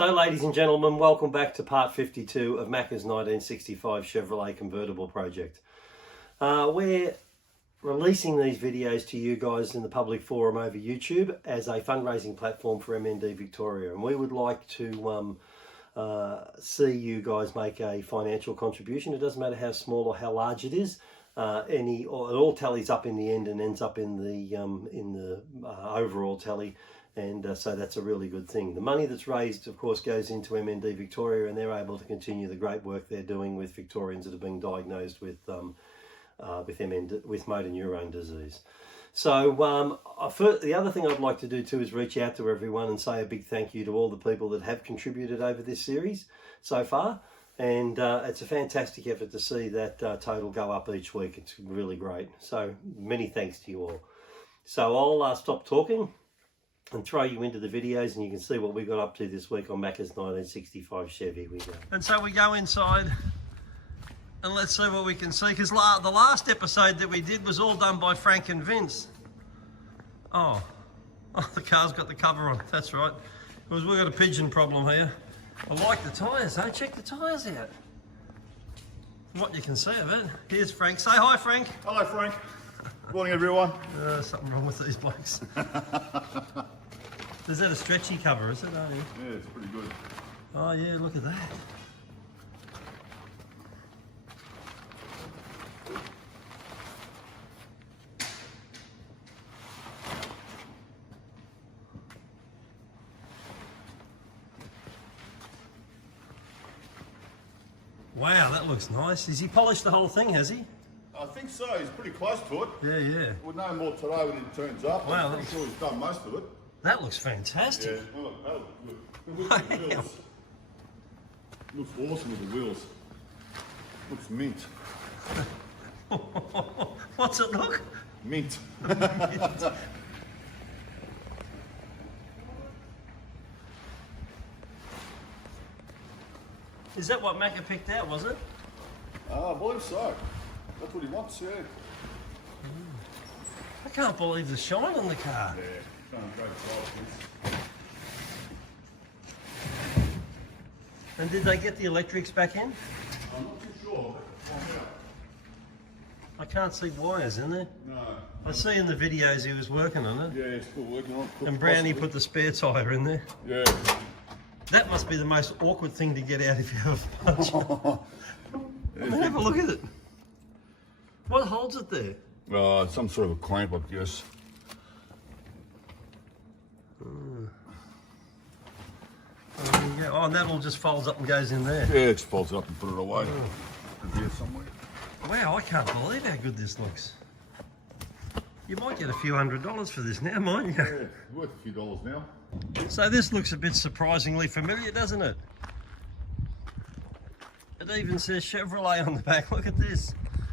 So ladies and gentlemen, welcome back to part 52 of Macka's 1965 Chevrolet Convertible project. We're releasing these videos to you guys in the public forum over YouTube as a fundraising platform for MND Victoria, and we would like to see you guys make a financial contribution. It doesn't matter how small or how large it is. It all tallies up in the end and ends up in the overall tally. And so that's a really good thing. The money that's raised, of course, goes into MND Victoria, and they're able to continue the great work they're doing with Victorians that have been diagnosed with motor neurone disease. So the other thing I'd like to do too is reach out to everyone and say a big thank you to all the people that have contributed over this series so far. And it's a fantastic effort to see that total go up each week. It's really great. So many thanks to you all. So I'll stop talking and throw you into the videos, and you can see what we got up to this week on Macka's 1965 Chevy. We go. And so we go inside and let's see what we can see, because the last episode that we did was all done by Frank and Vince. Oh, the car's got the cover on, that's right. Because we've got a pigeon problem here. I like the tyres, though. Check the tyres out. What you can see of it. Here's Frank. Say hi, Frank. Hello, Frank. Good morning, everyone. Something wrong with these blokes. Is that a stretchy cover, is it? Yeah, it's pretty good. Oh yeah, look at that. Wow, that looks nice. Has he polished the whole thing, has he? I think so. He's pretty close to it. Yeah. We'll know more today when it turns up. Wow, I'm sure he's done most of it. That looks fantastic. Yeah. Oh, look at the wheels. Looks awesome with the wheels. Looks mint. What's it look? Mint. Is that what Macka picked out, was it? I believe so. That's what he wants, yeah. I can't believe the shine on the car. Yeah, done a great job. And did they get the electrics back in? I'm not too sure, but find out. I can't see wires in there. No. I see in the videos he was working on it. Yeah, he's still working on it. And Brownie put the spare tyre in there. Yeah. That must be the most awkward thing to get out if you have a punch. Have a look at it. What holds it there? Some sort of a clamp, I guess. Oh, and that all just folds up and goes in there. Yeah, it just folds it up and put it away. Here somewhere. Wow, I can't believe how good this looks. You might get a few $100s for this now, mightn't you? Yeah, worth a few dollars now. So this looks a bit surprisingly familiar, doesn't it? It even says Chevrolet on the back. Look at this.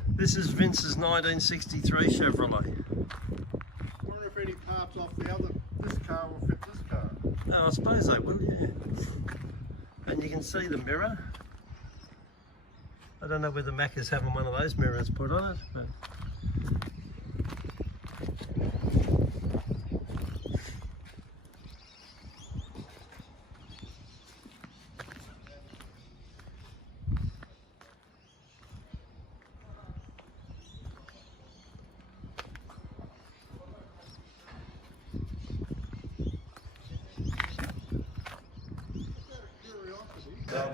This is Vince's 1963 Chevrolet. I wonder if any parts off this car will fit this car. Oh, I suppose they will, yeah. And you can see the mirror. I don't know whether Macka's having one of those mirrors put on it, but...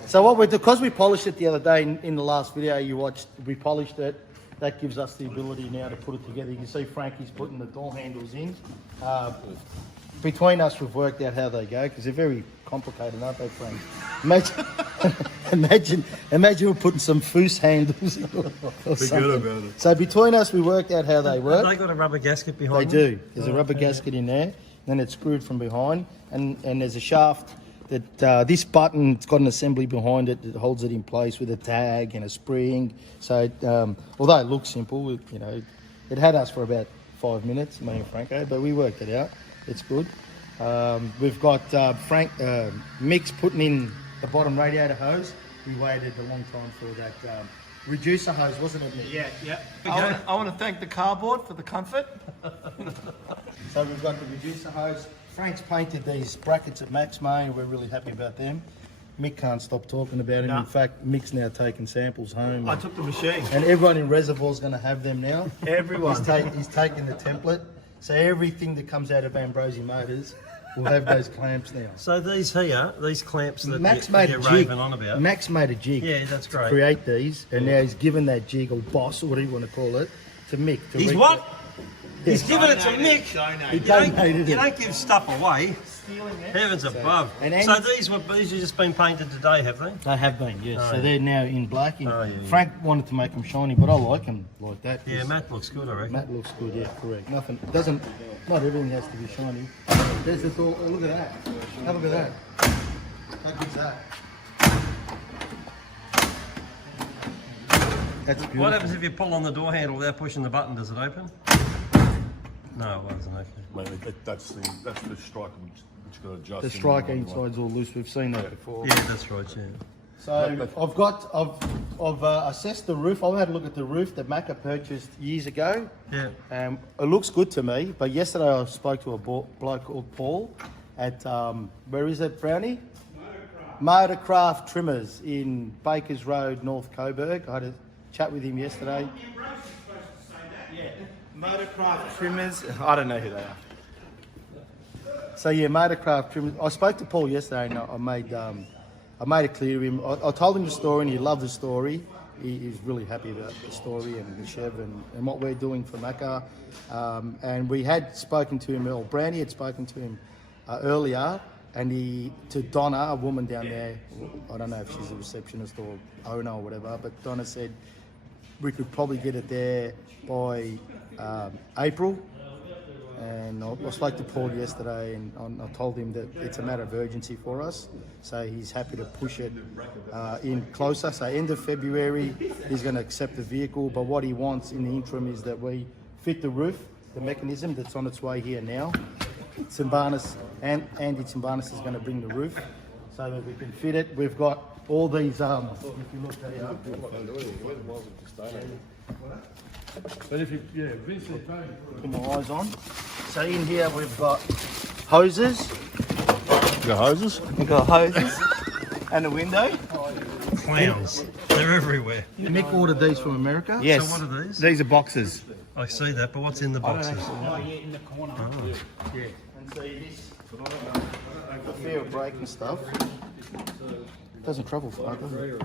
So because we polished it the other day in the last video you watched, we polished it. That gives us the ability now to put it together. You can see Frankie's putting the door handles in. Between us, we've worked out how they go because they're very complicated, aren't they, Frank? Imagine we're putting some foose handles or something. Good about it. So between us, we worked out how they work. Have they got a rubber gasket behind They them? do. There's a rubber gasket in there, then it's screwed from behind, and there's a shaft that this button, it's got an assembly behind it that holds it in place with a tag and a spring. So although it looks simple, it had us for about 5 minutes, me and Franco, but we worked it out. It's good. We've got Mick's putting in the bottom radiator hose. We waited a long time for that reducer hose, wasn't it, Mick? Yeah. I want to thank the cardboard for the comfort. So we've got the reducer hose Frank's painted these brackets at Max May, and we're really happy about them. Mick can't stop talking about them. No. In fact, Mick's now taking samples home. I took the machine. And everyone in Reservoir's going to have them now. Everyone. He's taking the template. So everything that comes out of Ambrosi Motors will have those clamps now. So these here, these clamps that Max you're made a jig. raving on about. Max made a jig. Yeah, that's to great. create these, and now he's given that jig, or boss, or whatever you want to call it, to Mick. To He's re- what? He's giving it to Mick. He You don't, donated you it. don't give stuff away. Heavens above. and So Andy- these have just been painted today, have they? They have been, yes. Oh, so yeah. they're now in black. Oh, yeah. Frank wanted to make them shiny, but I like them like that. Yeah, 'cause Matt looks good, I reckon. Matt looks good, yeah, correct. Nothing, doesn't, not everything has to be shiny. There's the door, oh, look at that. Have a look at that. How good's that? That's beautiful. What happens if you pull on the door handle without pushing the button? Does it open? No, it doesn't. Okay. Mate, that's the striker which got adjusted. The striker inside's all loose, we've seen that before. Yeah, that's right. Yeah. So I've assessed the roof. I've had a look at the roof that Macka purchased years ago. Yeah. It looks good to me, but yesterday I spoke to a bloke called Paul at, where is it, Brownie? Motorcraft Trimmers in Bakers Road, North Coburg. I had a chat with him yesterday. Motorcraft Trimmers. I don't know who they are. So yeah, Motorcraft Trimmers. I spoke to Paul yesterday and I made it clear to him. I told him the story and he loved the story. He's really happy about the story and the Chev and what we're doing for Macka. And we had spoken to him, or Brandy had spoken to him earlier, and to Donna, a woman down there, I don't know if she's a receptionist or owner or whatever, but Donna said we could probably get it there by April. And I spoke to Paul yesterday and I told him that it's a matter of urgency for us. So he's happy to push it in closer. So end of February, he's going to accept the vehicle. But what he wants in the interim is that we fit the roof, the mechanism that's on its way here now. Andy Tsimbanis is going to bring the roof so that we can fit it. We've got all these, if you look at But if you, Vince and Tony. put my eyes on. So in here we've got hoses. You got hoses? We've got hoses and a window. Clowns. They're everywhere. Mick ordered these from America. Yes. So what are these? These are boxes. I see that, but what's in the boxes? Yeah. And see this, a fair of brake and stuff. Doesn't travel far, does it?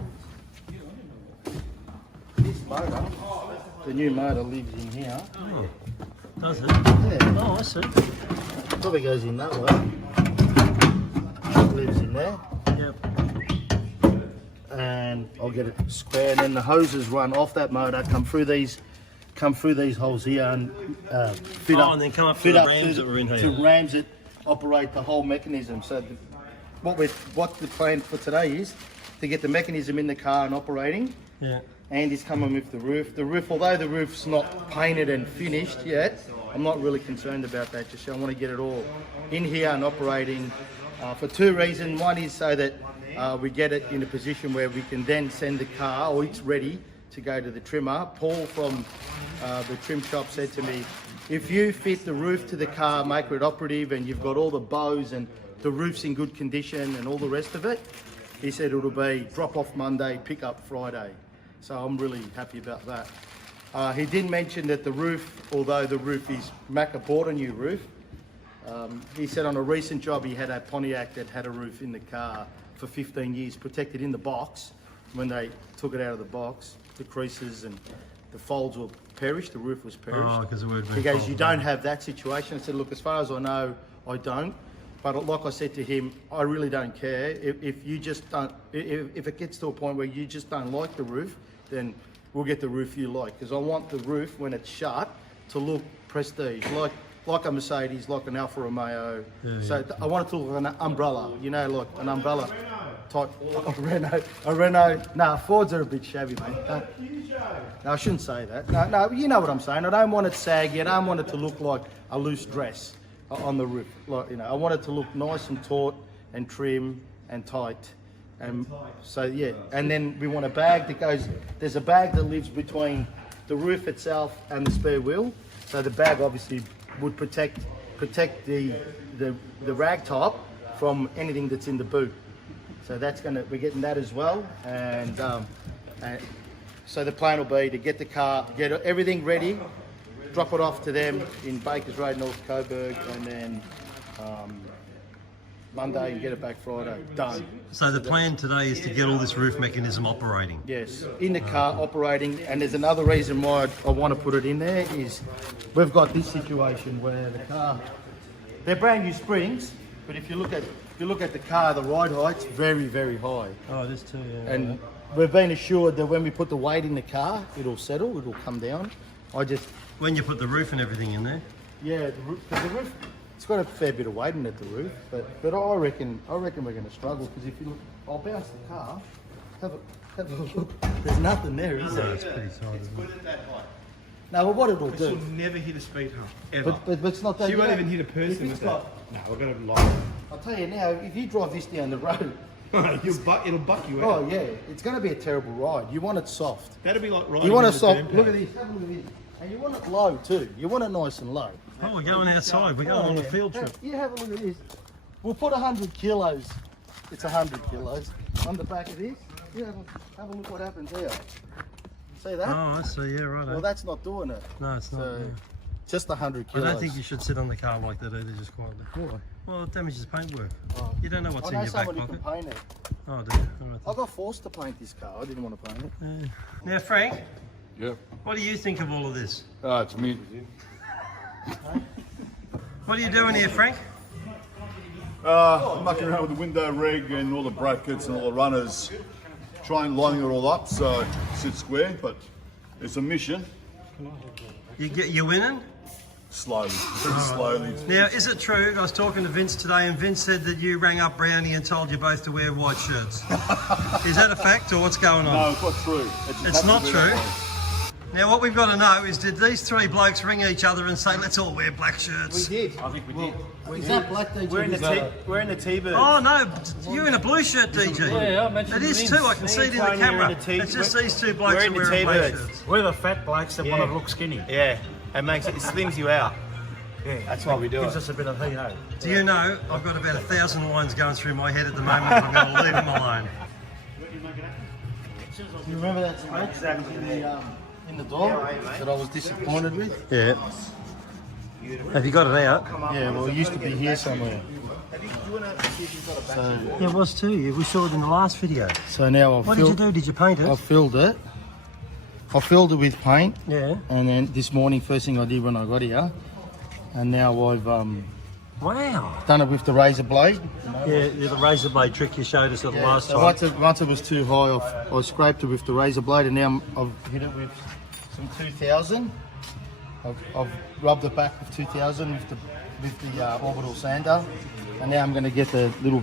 This motor, the new motor lives in here. Oh, does it? Yeah. Oh, I see. Probably goes in that way. Lives in there. Yep. And I'll get it square. And then the hoses run off that motor, come through these holes here and fit Oh, up. and then come up to fit the up rams that were in here. To rams that operate the whole mechanism. So what the plan for today is to get the mechanism in the car and operating. Yeah. Andy's coming with the roof. The roof, although the roof's not painted and finished yet, I'm not really concerned about that. Just I want to get it all in here and operating for two reasons. One is so that we get it in a position where we can then send the car, or it's ready to go to the trimmer. Paul from the trim shop said to me, if you fit the roof to the car, make it operative, and you've got all the bows and the roof's in good condition and all the rest of it, he said it'll be drop off Monday, pick up Friday. So I'm really happy about that. He did mention that the roof, although the roof is, Macka bought a new roof. He said on a recent job he had a Pontiac that had a roof in the car for 15 years, protected in the box. When they took it out of the box, the creases and the folds were perished, the roof was perished. Oh, because the word. He goes, you don't have that situation. I said, look, as far as I know, I don't. But like I said to him, I really don't care. If you just don't, if it gets to a point where you just don't like the roof, then we'll get the roof you like. Because I want the roof, when it's shut, to look prestige, like a Mercedes, like an Alfa Romeo. Yeah, so I want it to look like an umbrella, you know, like an umbrella type. A Renault. Nah, Fords are a bit shabby, mate. No, I shouldn't say that. No, you know what I'm saying. I don't want it saggy. I don't want it to look like a loose dress on the roof. Like, you know, I want it to look nice and taut and trim and tight. And so yeah, and then we want a bag that goes. There's a bag that lives between the roof itself and the spare wheel. So the bag obviously would protect the the rag top from anything that's in the boot. So we're getting that as well, and so the plan will be to get the car, get everything ready, drop it off to them in Bakers Road, North Coburg, and then Monday and get it back Friday. Done. So the plan today is to get all this roof mechanism operating. Yes, in the car operating, and there's another reason why I want to put it in there is we've got this situation where the car, they're brand new springs, but if you look at the car, the ride height's very, very high. Oh, it is too, yeah. And we've been assured that when we put the weight in the car, it'll settle, it'll come down. When you put the roof and everything in there? Yeah, the roof, it's got a fair bit of weight in it, the roof, but I reckon we're going to struggle, because if you look, I'll bounce the car, have a look, there's nothing there, is there? It's pretty tight, isn't it? No, but what it'll She'll do, never hit a speed hump, ever. but it's not that. She won't you even know, hit a person if with it's that. got- No, we're going to lie. I'll tell you now, if you drive this down the road, It'll buck you out. oh yeah, it's going to be a terrible ride. You want it soft. That'd be like riding You want in it the soft. turnpike. Look at this. Have a look at this. And you want it low too. You want it nice and low. Oh, we're going outside. We're going on a yeah. field trip. You have a look at this. We'll put 100 kilos. It's 100 kilos on the back of this. You have a look what happens here. See that? Oh, I see. Yeah, right. Well, that's not doing it. No, it's not. So, yeah. just 100 I kilos. don't think you should sit on the car like that either, just quietly. Why? Well, it damages paintwork. Oh. You don't know what's I in know your back somebody pocket. can paint it. Oh, do you? All right, I got forced to paint this car. I didn't want to paint it. then. Now, Frank, Yep. what do you think of all of this? It's mint. What are you doing here, Frank? I'm mucking around with the window rig and all the brackets and all the runners, lining it all up so it sits square, but it's a mission. You winning? Slowly, very slowly. Now, is it true? I was talking to Vince today, and Vince said that you rang up Brownie and told you both to wear white shirts. Is that a fact, or what's going on? No, it's not true. It's not true. Now, what we've got to know is, did these three blokes ring each other and say, let's all wear black shirts? did. I think we did. Is that black DJ? We're in the T-bird. Oh, no, you're in a blue shirt, DG. Yeah, I mentioned It is Vince. too, I can see it in the Tony are camera. in the T- It's just we're- these two blokes we're are in the wearing black T-birds. shirts. We're the fat blokes that want to look skinny. Yeah, it slims you out. Yeah, That's why we do gives it. us a bit of heat-ho. Do you know, I've got about 1,000 lines going through my head at the moment, but I'm going to leave them alone. Do you remember that scratch that was in the door that I was disappointed with? Yeah. Have you got it out? Yeah, well, it used to be here somewhere. So, Yeah, it was too. We saw it in the last video. so now What did you do? Did you paint I it? filled it. I filled it with paint, Yeah. and then this morning, first thing I did when I got here, and now I've Wow. done it with the razor blade. Yeah, the razor blade trick you showed us at the last So time. once it was too high, I scraped it with the razor blade, and now I've hit it with some 2000. I've rubbed it back with 2000 with the orbital sander, and now I'm going to get the little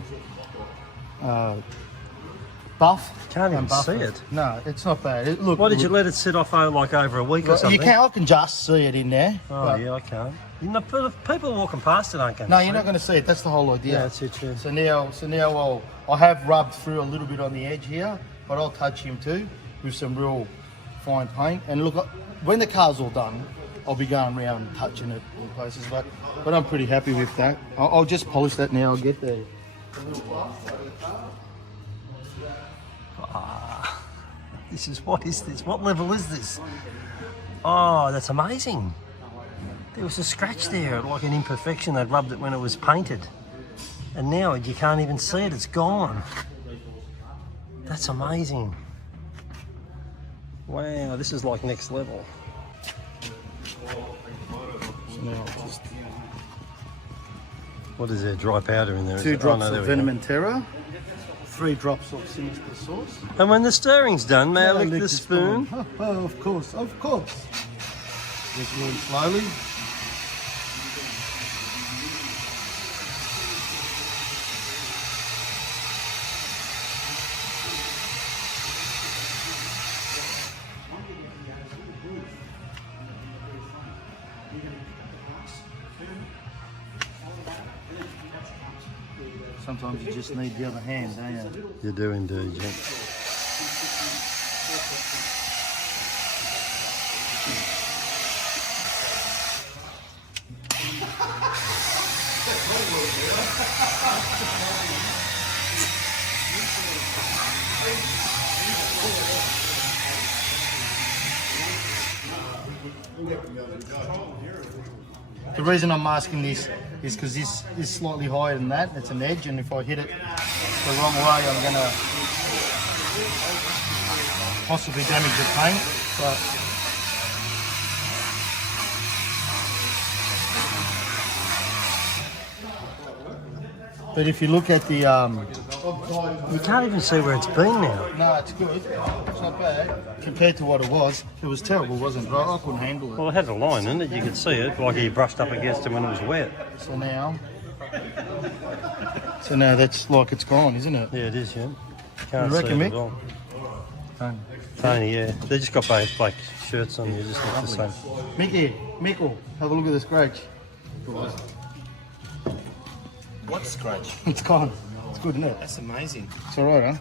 buff. Can't even and buff see it. No, it's not bad. Look, Why did you let it sit off like over a week or something? I can just see it in there. Oh, but- yeah, I can't. You know, people walking past it aren't going No, to you're not going to see it. That's the whole idea. Yeah, that's it, yeah. So now I have rubbed through a little bit on the edge here, but I'll touch him too with some real fine paint. And look, when the car's all done, I'll be going around and touching it in places. But I'm pretty happy with that. I'll just polish that now. I'll get the little buff. What is this? What level is this? Oh, that's amazing. There was a scratch there, like an imperfection. They'd rubbed it when it was painted. And now you can't even see it, it's gone. That's amazing. Wow, this is like next level. So now I'll just What is there, dry powder in there? is 2 it? Oh, drops no, there of we go. Venom and Terra, 3 drops of Sinister Sauce. And when the stirring's done, may I lick lick the spoon? Oh, of course. Just really slowly. Sometimes you just need the other hand, don't you? You do indeed, yeah. The reason I'm asking this is because this is slightly higher than that. It's an edge, and if I hit it the wrong way, I'm going to possibly damage the paint. But if you look at the You can't even see where it's been now. no, it's good. It's not bad compared to what it was. It was terrible, wasn't it? I couldn't handle it. Well, it had a line in it. You could see it, like he brushed up against it when it was wet. So now that's like it's gone, isn't it? Yeah, it is, yeah. Can't You reckon, see it Mick? at all. Tony, yeah. They just got both black shirts on, you just look the same. Mickle, have a look at the scratch. What scratch? It's gone. It's good, isn't it? That's amazing. It's all right, huh?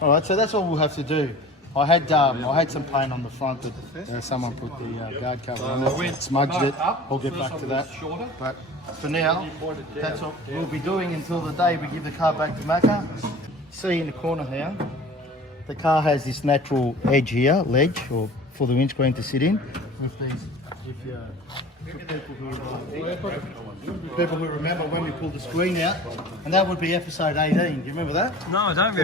All right, so that's all we'll have to do. I had some paint on the front that someone put the guard cover on it, smudged it. I'll get back to that. But for now, that's what we'll be doing until the day we give the car back to Macka. See in the corner here, the car has this natural edge here, ledge, or for the windscreen to sit in. With these, people who remember when we pulled the screen out, and that would be episode 18. Do you remember that? No, I don't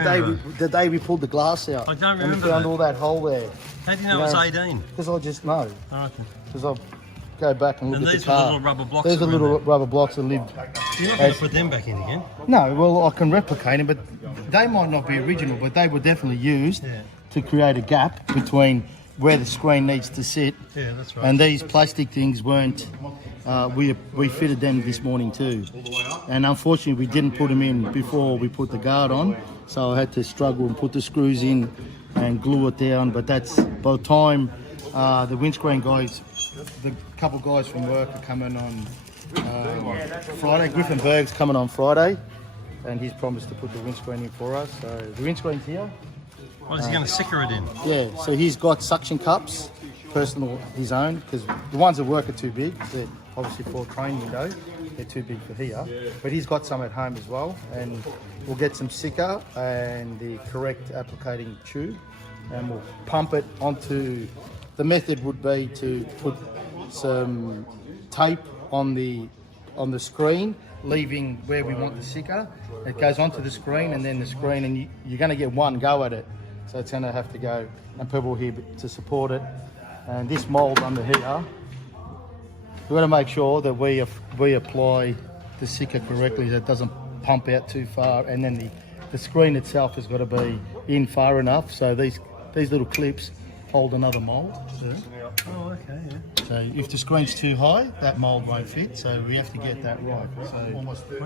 The day we pulled the glass out. I don't and we remember found that. all that hole there. How do you know it was 18? Because I just know. Oh, okay. Because I'll go back and look And at the these were car. little rubber blocks These that are were in little there. rubber blocks that lived. You're not going to put them back in again? No, well, I can replicate them, but they might not be original, but they were definitely used to create a gap between where the screen needs to sit. Yeah, that's right. And these plastic things weren't. We fitted them this morning too, and unfortunately we didn't put them in before we put the guard on, so I had to struggle and put the screws in and glue it down. But that's by the time the windscreen guys, the couple guys from work are coming on Friday. Griffin Berg's coming on Friday, and he's promised to put the windscreen in for us. So the windscreen's here. What, is he going to sicker it in? Yeah, so he's got suction cups, personal, his own, because the ones that work are too big. They're obviously for a train window, they're too big for here. But he's got some at home as well, and we'll get some sicker and the correct applicating tube, and we'll pump it onto. The method would be to put some tape on the screen, leaving where we want the sicker. It goes onto the screen, and then the screen, and you're going to get one go at it. So it's going to have to go, and people here to support it. And this mould under here, we've got to make sure that we apply the sicker correctly, that it doesn't pump out too far. And then the screen itself has got to be in far enough, so these little clips hold another mould. Oh, okay, yeah. So if the screen's too high, that mould won't fit, so we have to get that right.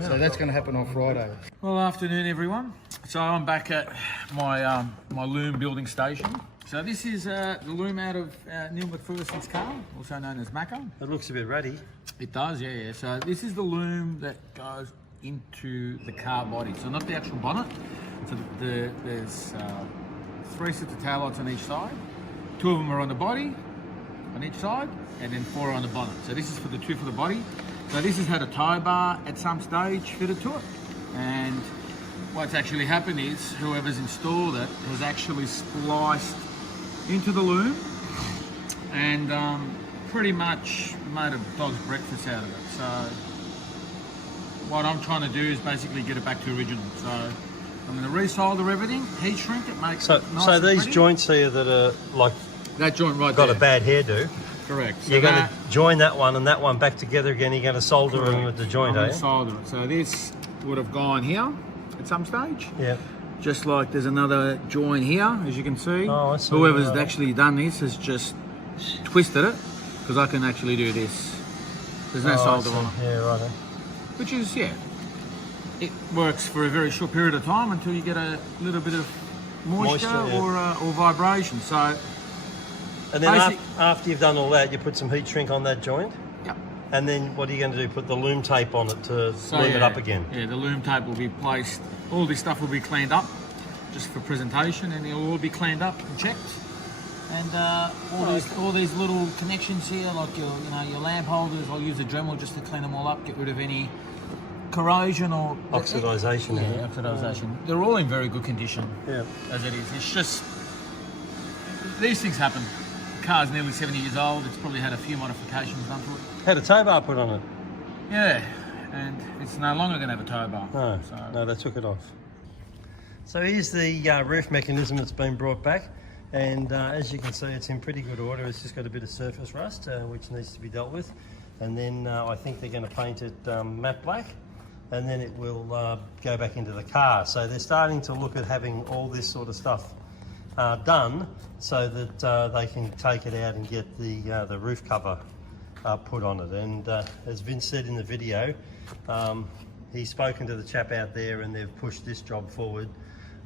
So that's going to happen on Friday. Well, afternoon, everyone. So I'm back at my my loom building station. So this is the loom out of Neil McPherson's car, also known as Macka. It looks a bit ratty. It does, yeah. So this is the loom that goes into the car body. So not the actual bonnet. So there's 3 sets of taillights on each side. 2 of them are on the body, on each side, and then 4 on the bonnet. So this is for the 2 for the body. So this has had a tow bar at some stage fitted to it. And what's actually happened is whoever's installed it has actually spliced into the loom and pretty much made a dog's breakfast out of it. So what I'm trying to do is basically get it back to original. So I'm going to resolder everything, heat shrink it, make So, it nice so and these pretty. joints here that are like That joint right got there. a bad hairdo, Correct. So you're going to that- join that one and that one back together again. You're going to solder them with the joint, I'm eh? gonna solder it. So this would have gone here at some stage. Yeah. Just like there's another joint here, as you can see. Oh, I see. Whoever's Right. actually done this has just twisted it, because I can actually do this. There's no Oh, I solder see. on it. Yeah, right. Which is, yeah, it works for a very short period of time until you get a little bit of moisture, Moisture, yeah. or vibration. So, And then Basic- after you've done all that, you put some heat shrink on that joint. yeah. And then what are you going to do? Put the loom tape on it to loom it up again. Yeah, the loom tape will be placed. All this stuff will be cleaned up, just for presentation, and it'll all be cleaned up and checked. And all these little connections here, like your lamp holders, I'll use a Dremel just to clean them all up, get rid of any corrosion or Oxidisation. Yeah, oxidisation. They're all in very good condition. Yeah. As it is. It's just these things happen. The car's nearly 70 years old. It's probably had a few modifications done to it. Had a tow bar put on it. Yeah, and it's no longer going to have a tow bar. No, no, they took it off. So here's the roof mechanism that's been brought back, and as you can see, it's in pretty good order. It's just got a bit of surface rust, which needs to be dealt with, and then I think they're going to paint it matte black, and then it will go back into the car. So they're starting to look at having all this sort of stuff done, so that they can take it out and get the roof cover put on it. And as Vince said in the video, he's spoken to the chap out there, and they've pushed this job forward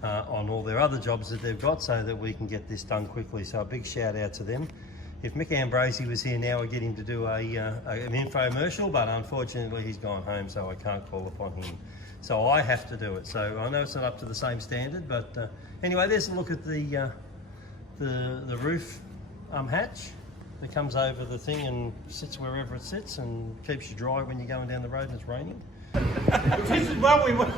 on all their other jobs that they've got, so that we can get this done quickly. So a big shout out to them. If Mick Ambrosi was here now, I'd get him to do an infomercial, but unfortunately he's gone home, so I can't call upon him. So I have to do it. So I know it's not up to the same standard, but anyway, there's a look at the roof hatch that comes over the thing and sits wherever it sits and keeps you dry when you're going down the road and it's raining. This is what we want.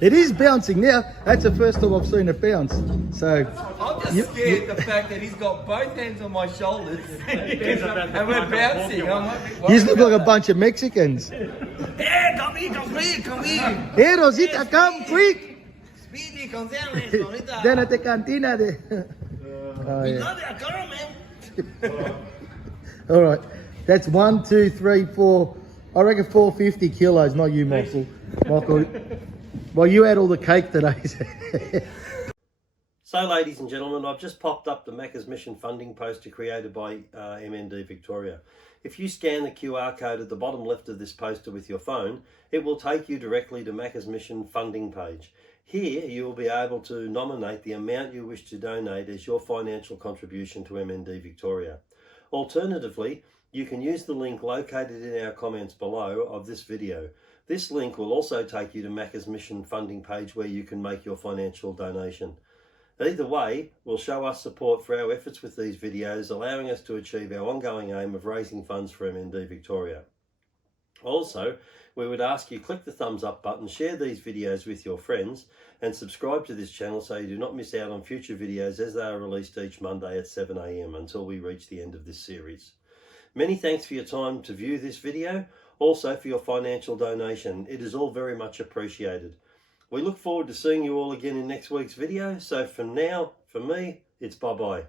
It is bouncing now. That's the first time I've seen it bounce. So I'm just scared the fact that he's got both hands on my shoulders and we're bouncing. I'm like, you look like a bunch of Mexicans. hey, come here, come here. Hey, Rosita, come quick. Speedy, Gonzalez, ahorita. Then at the cantina. Oh, We yeah. love your girl, man. All right. That's 1, 2, 3, 4. I reckon 450 kilos, not you, Michael. Well, you had all the cake today. So, ladies and gentlemen, I've just popped up the Macca's Mission funding poster created by MND Victoria. If you scan the QR code at the bottom left of this poster with your phone, it will take you directly to Macca's Mission funding page. Here, you will be able to nominate the amount you wish to donate as your financial contribution to MND Victoria. Alternatively, you can use the link located in our comments below of this video. This link will also take you to Macca's Mission funding page where you can make your financial donation. Either way will show us support for our efforts with these videos, allowing us to achieve our ongoing aim of raising funds for MND Victoria. Also, we would ask you click the thumbs up button, share these videos with your friends, and subscribe to this channel so you do not miss out on future videos as they are released each Monday at 7 AM until we reach the end of this series. Many thanks for your time to view this video, also for your financial donation. It is all very much appreciated. We look forward to seeing you all again in next week's video. So for now, for me, it's bye-bye.